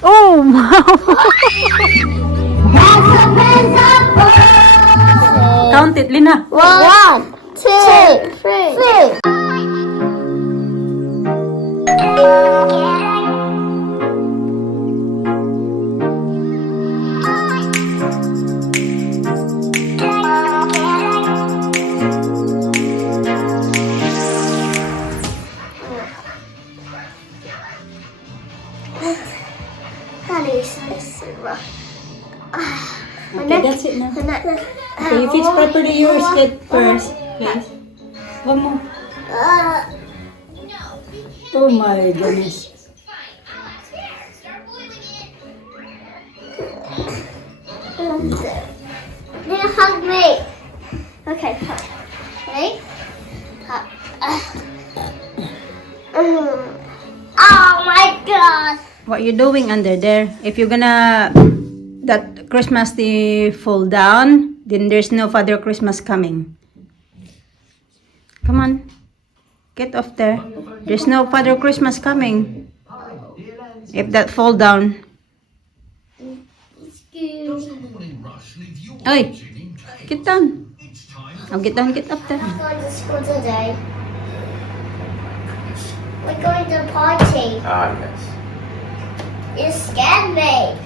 Oh, wow. Count it, Lina. 1, 2, 3. Honey, so rough. Okay, that's it now. Okay, you fix properly your skate first, please. One more. Oh my goodness. Now hug me. Okay, hug. Ready? Hug. Oh my god. What you doing under there? If you're gonna that Christmas tree fall down, then there's no Father Christmas coming. Come on. Get off there. There's no Father Christmas coming. If that fall down. Oi! Get down. Oh, get down, get up there. I'm going to school today. We're going to a party. Ah, yes. You scared me.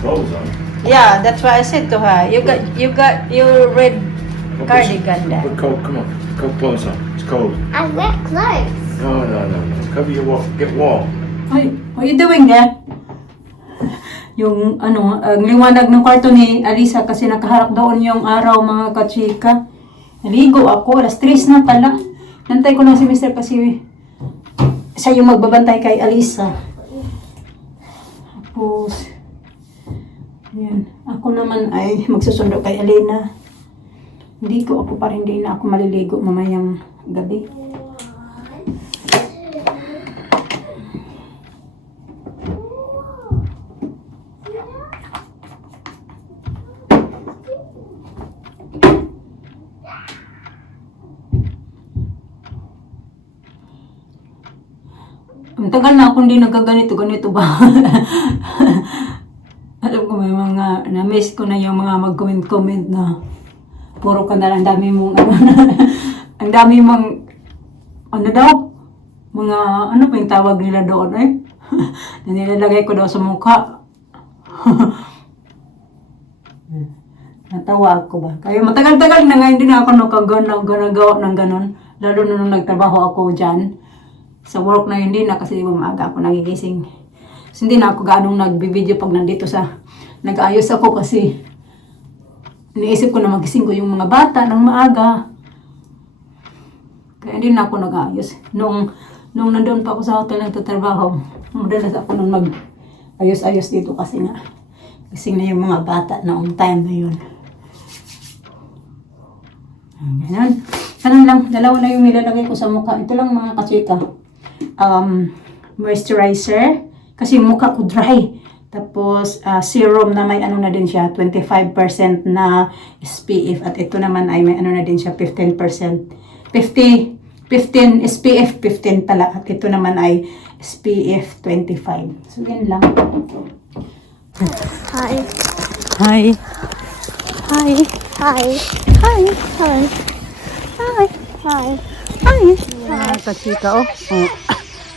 Clothes on. Yeah, that's what I said to her. You got your red cardigan there. Put coat, come on. Coat clothes on. It's cold. I wear clothes. No. Cover your walk. Get warm. Ay, what are you doing there? Yung ang liwanag ng kwarto ni Alisa kasi nakaharap doon yung araw mga kachika. Naligo ako, alas 3 na pala. Nantay ko na si Mr. kasi siya yung magbabantay kay Alisa. Tapos, yan. Ako naman ay magsusundo kay Alina. Hindi na ako maliligo mamayang gabi. Ang tagal na ako hindi nagkaganito ba? Alam ko may mga, na-miss ko na yung mga mag-comment na puro ka na lang, ang dami mong, ang dami mong, ano daw? Mga, ano pa yung tawag nila doon na nilalagay ko daw sa mukha. Natawa ako ba? Kaya matagal-tagal na nga hindi na ako nagagawa ng ganon. Lalo na nung nagtrabaho ako dyan. Sa work na hindi na kasi maaga ako nagigising. So, hindi na ako ganong nagbibideo pag nandito sa nag-ayos ako kasi iniisip ko na magising ko yung mga bata ng maaga. Kaya hindi na ako nag-ayos. Nung nandun pa ako sa hotel nagtatrabaho, madalas ako nung mag-ayos-ayos dito kasi nga gising na yung mga bata na on time na yun. Ganun. Ganun lang. Dalawa na yung nilalagay ko sa mukha. Ito lang mga kachika. Moisturizer. Kasi yung mukha ko dry. Tapos, serum na may ano na din siya. 25% na SPF. At ito naman ay may ano na din siya. 15%. 15 SPF 15 pala. At ito naman ay SPF 25. So, yan lang. Hi. Hi. Hi. Hi. Hi. Hi. Hi. Hi. Hi. Mga kachika, oh.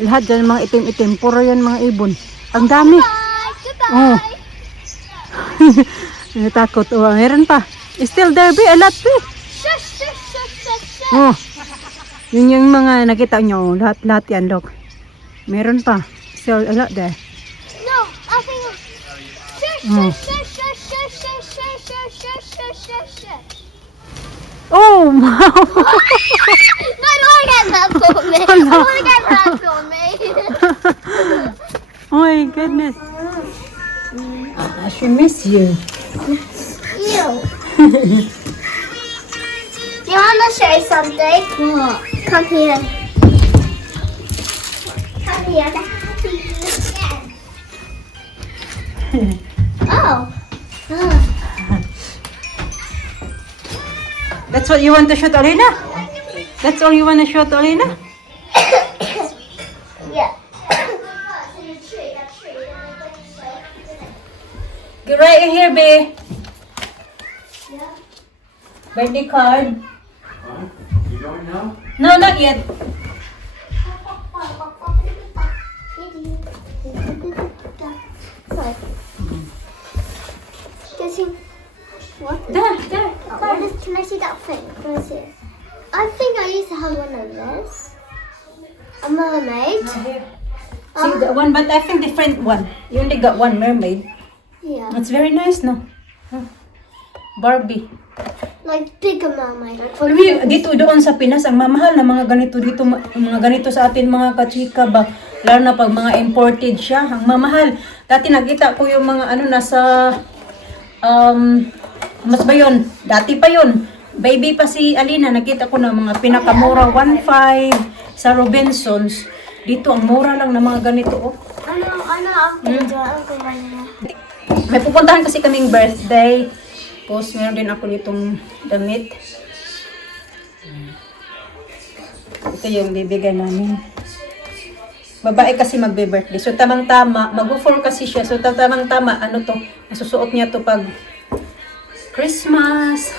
Lahat dyan mga itim-itim. Puro yan mga ibon. Ang dami. Oh. Natakot. Oh, meron pa. Still there, be. A lot, be. Oh. Yun yung mga nakita nyo. Lahat yan, look. Meron pa. Still a lot there. No, I think. Oh. Oh, wow. My dog has that for me. My dog has that for me. Oh my goodness. She miss you. You. You want to show you something? What? Come here. Come here. Oh. Oh. That's what you want to shoot, Alina? That's all you want to shoot, Alina? Yeah. here, be. Birthday card. You going now? No, not yet. Sorry. Guessing what? There. Can I see that thing? Can I see it? I think I used to have one of this. A mermaid. See the one, but I think different one. You only got one mermaid. Yeah. It's very nice, no? Huh. Barbie. Like bigger mermaid. Like Dito doon sa Pinas, ang mamahal na mga ganito dito, mga ganito sa atin mga kachika ba, lalo na pag mga imported siya, ang mamahal. Dati nakita ko yung mga ano nasa, mas ba yun? Dati pa yun. Baby pa si Alina, nakita ko na mga pinakamura, 1.5 sa Robinsons. Dito ang mura lang na mga ganito, oh. May pupuntahan kasi kaming birthday. Tapos meron din ako ditong damit. Ito yung bibigay namin. Babae kasi magbe-birthday. So tamang-tama, mag-4 kasi siya. So tamang-tama, ano to, nasusuot niya to pag Christmas.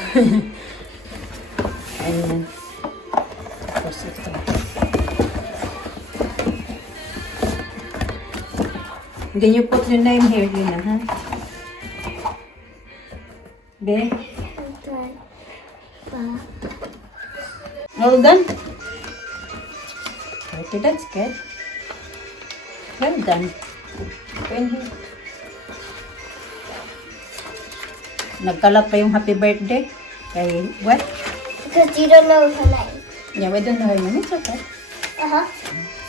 Ayan. Tapos ito. Then you put your name here, Lina, ha? Be? All done? Okay, that's good. Well done. Open here. Nagkalat pa yung happy birthday. Kay, what? Because you don't know her name. Yeah, we don't know her name. It's okay. Uh-huh.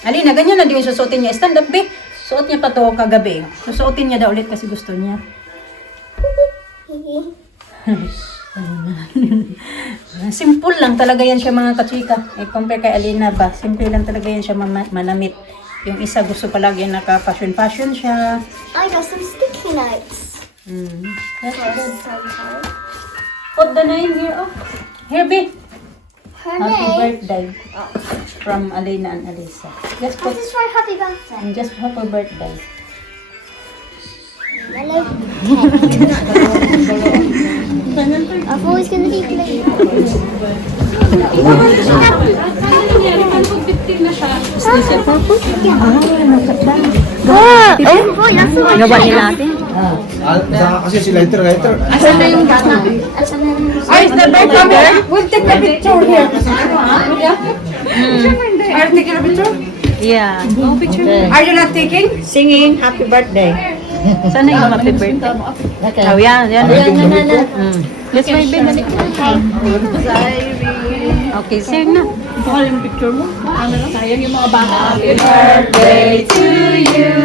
Alina, ganyan na din yung susuotin niya. Stand up, be. Suot niya pa to kagabi. Susuotin niya daw ulit kasi gusto niya. Simple lang talaga yan siya mga kachika. I-compare kay Alina ba? Simple lang talaga yan siya manamit. Yung isa gusto palagi naka-fashion siya. I got some sticky notes. That's good. Sometimes. Put the name here, oh. Here, be. Her Happy name. birthday. From Alina and Alisa. Just put, This is for happy birthday. and just happy birthday. Hello. I've always gonna be playing. Gawa nila natin. Kasi si lighter. Asan na yung bata? Asan na yung Ay, is the bird coming? We'll take the picture here. Are you taking a picture? Yeah. Are you not taking? Singing happy birthday. Sana yung happy birthday. Oh, yan. Let's my baby. Okay, sing na. Happy birthday to you.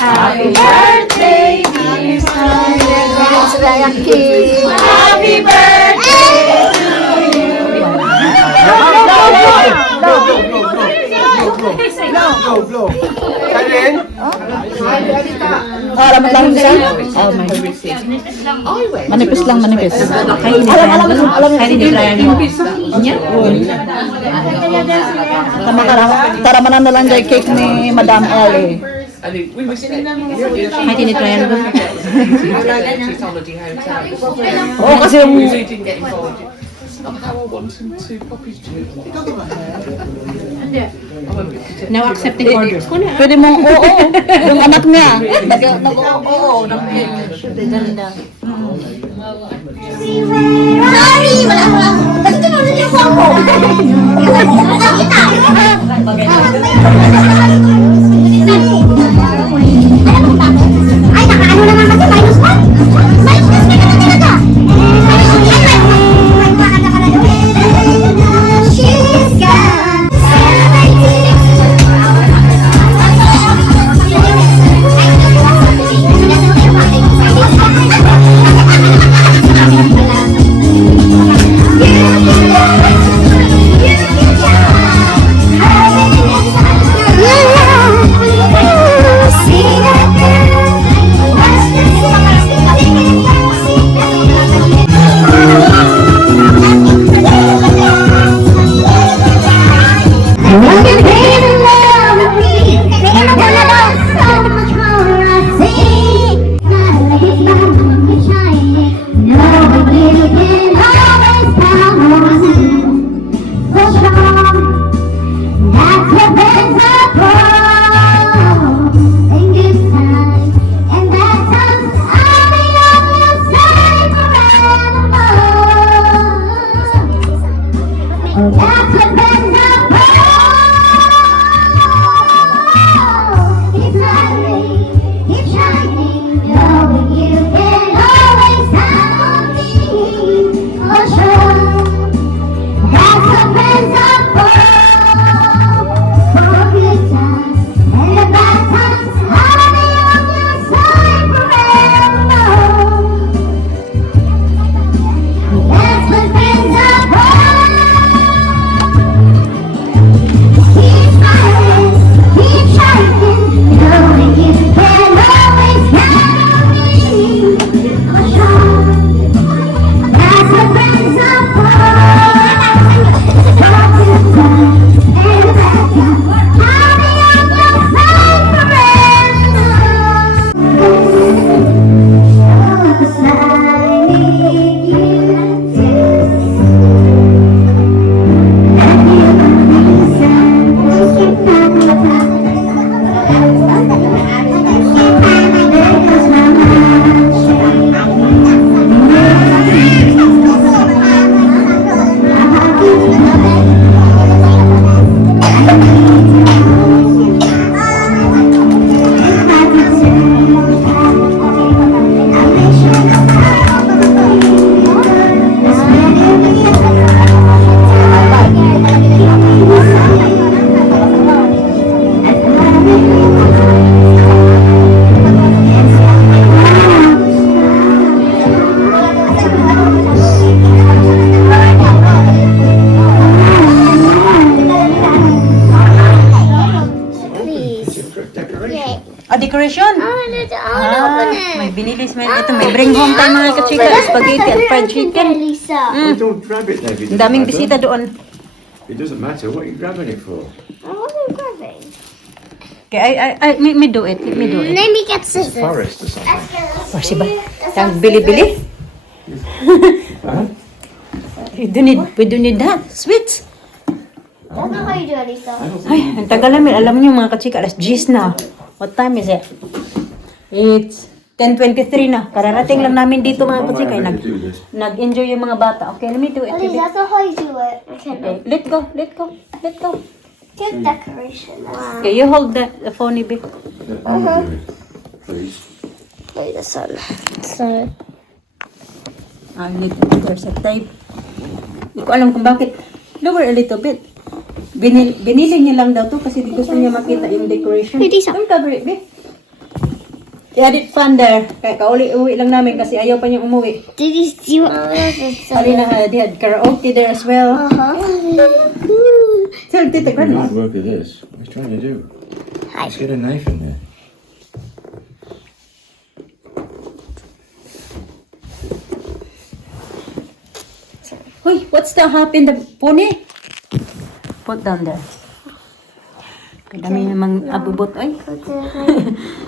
Happy birthday, dear Happy birthday to you. Blow. Karin? Alam lang siya? Oh, my. Manipis lang, manipis. Alam. Kaya hindi try mo. Taramanan na lang dahil cake ni Madam Ellie. Kaya hindi try mo. Oo, kasi yung... Now accepting orders. Pwede mong, oo, yung anak niya. Oo, Sorry! Wala. Kasi tinulog yung phone ko. Ay, nakaano naman kasi minus 1. Minus 1 na naman talaga. She's gone. decoration? I want to open it. May binili ito. May bring home tayo mga kachika. Spaghetti at fried chicken. Lisa. Well, don't grab it then. if it Ang doesn't daming matter. bisita doon. It doesn't matter. What are you grabbing it for? I want to grab it. Okay, let me do it. Let me do it. Let me get scissors. Forest or something. Or siba? Tang bili-bili? Huh? We don't need that. Sweets. That's not how you do it, Lisa. Ay, ang tagal namin. Alam niyo mga kachika, alas 10 na. What time is it? It's 10:23 na. Kararating lang namin dito mga kachika. Why am I going to do this? Nag-enjoy yung mga bata. Okay, let me do it. Please, that's not how you do it. Okay, Okay, let go. good decoration. Wow. Okay, you hold the phone, Ibi. Let me do it, please. Wait, the sun. So, I need to put there's a tape. Hindi ko alam kung bakit. Lower a little bit. Binili niya lang daw to kasi gusto niya makita yung decoration. Pwede siya. Don't cover it, Bi. I-edit fun there. Kaya kauli-uwi lang namin kasi ayaw pa niyang umuwi. did you see what else it said? Alina had karaoke there as well. Tell Tita The hard Grandma. work of this. What are you trying to do? Let's get a knife in there. Hoy, what's the happened? The pony? Put down there. Dami namang abubot. Ay.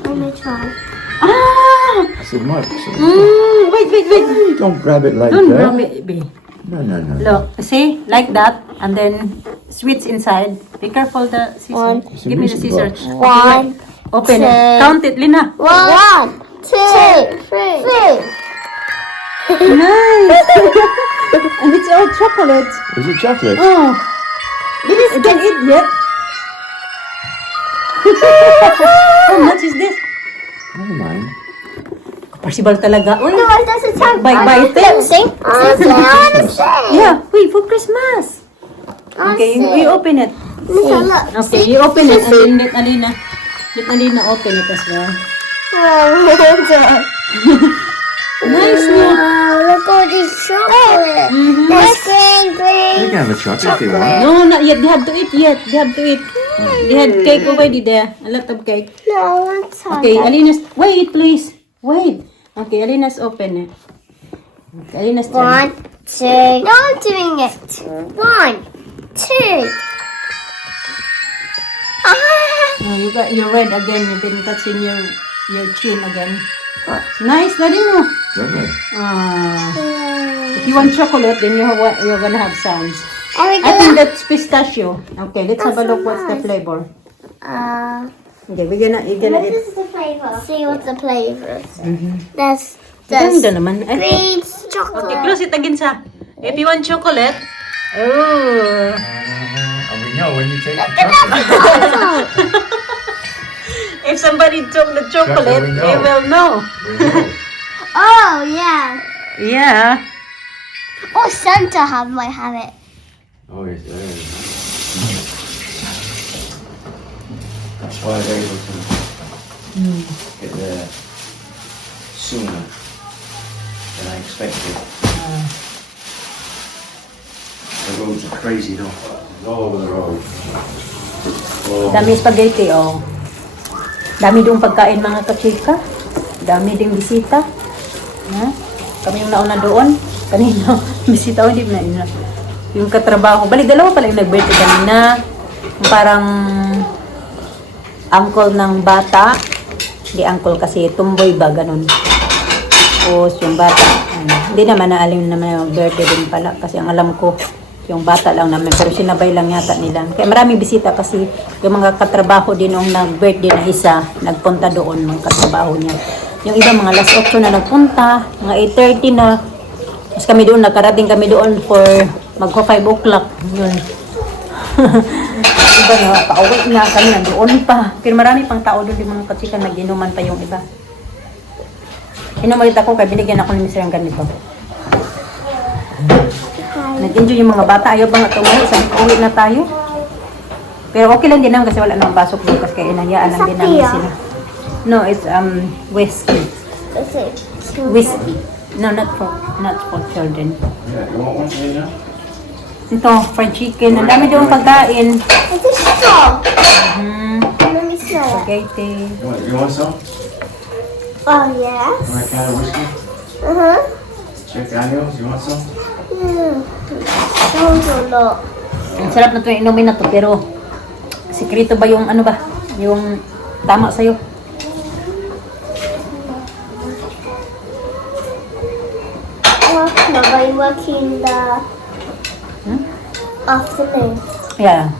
Let me try. Ah! I said, Mike, Wait. don't grab it like Don't that. grab it, Bi. No. Look, see? Like that. And then sweets inside. Be careful the scissors. One. Give me the scissors. One, Open it. two. Count it, Lina. 1, 2, 3. Nice. And it's all chocolate. Is it chocolate? Oh. You don't eat yet. How much is this? Never mind. Possible talaga. Uy. No, it doesn't sound Buy things. I want to say. Yeah, wait, for Christmas. Okay, you open it. Lisa, look. Okay, you open it and then let Alina open it as well. Nice, no? Wow, look all this chocolate. That's green, You green. can have a chocolate if you want. No, not yet. They have to eat yet. They have to eat. They had cake already there. A lot of cake. No, I want some. Okay, Alina's... Wait, please. Wait. Okay, Alina's open it. Okay, Alina's turn. 1, 2. No, I'm doing it. 1, 2. Oh, you're red again. You've been touching your chin again. Nice, Daddy mo. Lovely. If you want chocolate, then you're gonna have sounds. I think that's pistachio. Okay, let's have a look. What's the flavor? Okay, you're gonna What eat. is the flavor? See what the flavor is. That's Ganda naman. Ay, green okay, chocolate. close it again sa. If you want chocolate. Oh. And we know when you take the chocolate. If somebody took the chocolate, we know. they will know. We know. Oh, yeah. Yeah. Oh, Santa might have it. Oh, yes, there it is. That's why they're able to get there sooner than I expected. The roads are crazy though. All over the road. Oh, Dami spaghetti, oh. Dami doong pagkain mga kachika. Dami ding bisita. Ha? Kami yung nauna doon. Kanina, bisita ko, hindi na yung katrabaho. Bali, dalawa pala yung nag-birthday kanina. Yung parang uncle ng bata. Hindi uncle kasi, tumboy ba, ganun. Tapos yung bata, hindi naman naalim naman yung birthday din pala. Kasi ang alam ko, yung bata lang naman. Pero sinabay lang yata nila. Kaya maraming bisita kasi yung mga katrabaho din nung nag-birthday na isa, nagpunta doon mga katrabaho niya. Yung iba mga last 8 na nagpunta, mga 8:30 na. Tapos kami doon, nakarating kami doon for magpa 5 o'clock. Yun. Iba na, pauwi na kami, nandoon pa. Pero marami pang tao doon, yung mga katsika, nag-inuman pa yung iba. Inumalit ako, kaya binigyan ako ni Mr. ang ganito. Nag-enjoy yung mga bata, ayaw ba nga tumuwi, sabi ko, uwi na tayo. Pero okay lang din naman kasi wala namang pasok bukas, kaya inayaan lang din namin sila. No, it's whiskey. Is it? Whiskey. No, not for children. yeah, you want one today now? Ito, fried chicken. Ang dami doon pagkain. Is this strong? Hmm. Let me smell it. spaghetti. You want some? Oh, yes. You want a can of whiskey? Uh-huh. Jack Daniels, you want some? Yeah. Sounds a lot. Ang sarap na ito yung inumin na to, pero sikreto ba yung ano ba? Yung tama sa'yo? No, but I'm working the afternoon. Yeah.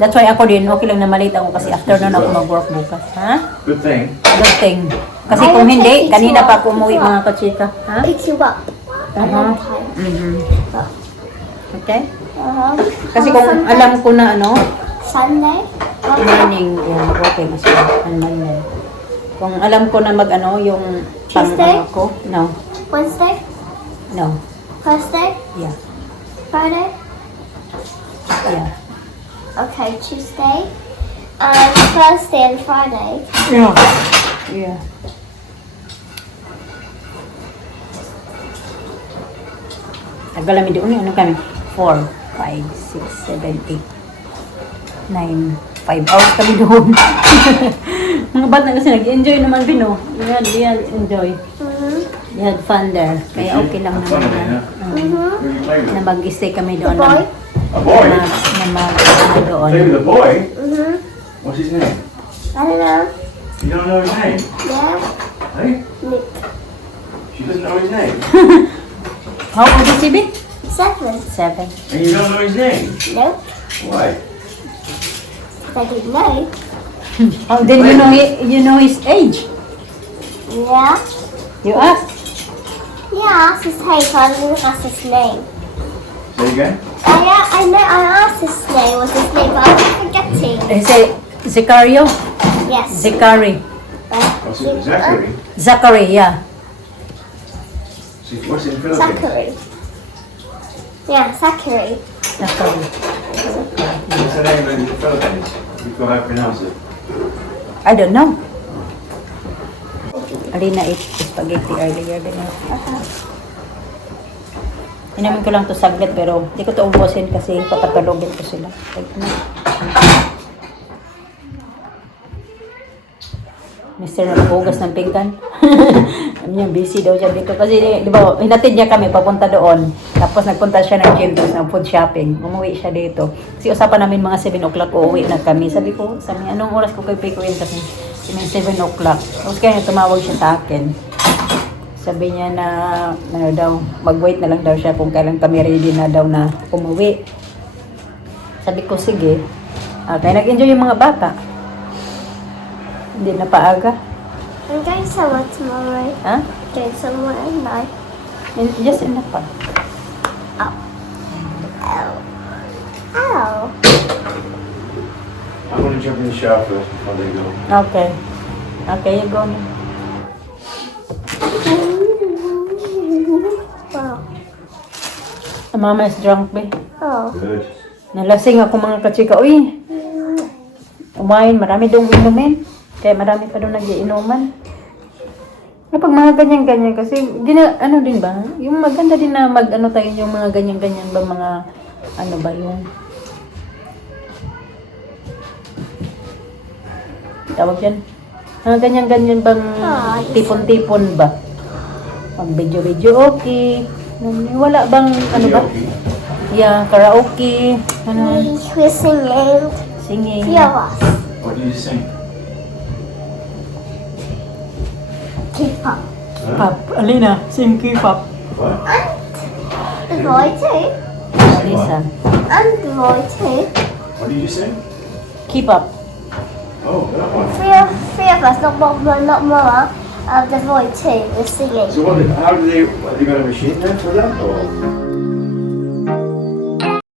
That's why ako din, okay lang na malate ako kasi afternoon ako mag-work bukas. Ha? Good thing. Good thing. Kasi Ayaw kung hindi, kasi kanina ito. pa ako umuwi mga kachika. Ha? Pick you up. Uh-huh. time. Mhm. Okay? Uh-huh. Kasi kung alam ko na ano, Sunday? morning, yeah, working as well on Monday. Kung alam ko na mag ano, yung pang Tuesday? ano ko, no, Wednesday? no, Thursday? yeah, Friday? yeah. Okay, Tuesday. Thursday and Friday. Yeah. Yeah. Nagkalami doon ano kami? 4, 5, 6, 7, 8, 9, 5 hours kami doon. Mga bata kasi nag-enjoy naman din, no? They had enjoy. Mm-hmm. They had fun there. Kaya okay lang Fun naman of it, na, huh? Mm-hmm. Who you play na with? mag-stay kami The doon. boy? A boy? Na doon. Play with a boy? Mm-hmm. What's his name? I don't know. You don't know his name? Yeah. Hey? Nick. She doesn't know his name. How old is he, Vic? 7. 7. And you don't know his name? Nope. Why? I didn't know. How then you know his age? Yeah. You asked? Yeah, I asked his name, so I didn't ask his name. Say again? I know I asked his name, what's his name, but I was forgetting. Is it Zicario? Yes. Zicari. What's it? Zachary? Zachary, yeah. See, what's it in Philippines? Zachary. Yeah, Zachary. Zachary. What's the name in the Philippines? You know how to pronounce it. I don't know. Alina ate spaghetti earlier din. Inamin ko lang to saglit pero hindi ko to ubusin kasi papatulogin ko sila. Like, Mr. na naghugas ng pinggan. Ano niya, busy daw siya dito. Kasi, di ba, hinatid niya kami papunta doon. Tapos nagpunta siya ng gym, tapos ng food shopping. Umuwi siya dito. Kasi usapan namin mga 7 o'clock, uuwi na kami. Sabi ko, anong oras ko kayo pikuin? Kasi, 7 o'clock. Tapos kaya tumawag siya sa akin. Sabi niya na, ano daw, mag-wait na lang daw siya kung kailan kami ready na daw na umuwi. Sabi ko, sige. Kaya nag-enjoy yung mga bata. Hindi na paaga. I'm going somewhere tomorrow. Ha? Going somewhere, no. Just in the park. Ow. Ow. I'm going to jump in the shower first before they go. Okay. Okay, you go. Wow. Mama is drunk, be. Oh. Good. Nalasing ako mga kachika. Uy, umain, marami doong inumin. Kaya marami pa doon nag-iinuman. Kapag mga ganyan-ganyan, kasi, ano din ba? Yung maganda din na mag-ano tayo yung mga ganyan-ganyan ba, mga, ano ba yung, tawag yan? Mga ganyan-ganyan bang tipon-tipon ba? Pag video-video, okay. Wala bang, ano ba? Karaoke. Yeah, karaoke, ano, We're singing. singing. 3 of us. What do you sing? K-pop. Pop, Alina, sing K-pop. What? The boy too. Sing Lisa, what? And the boy too. What did you sing? K-pop. Oh, that one. Three of us, not Mama. The boy too. We're singing. So what, how do they got a machine there for that? Or?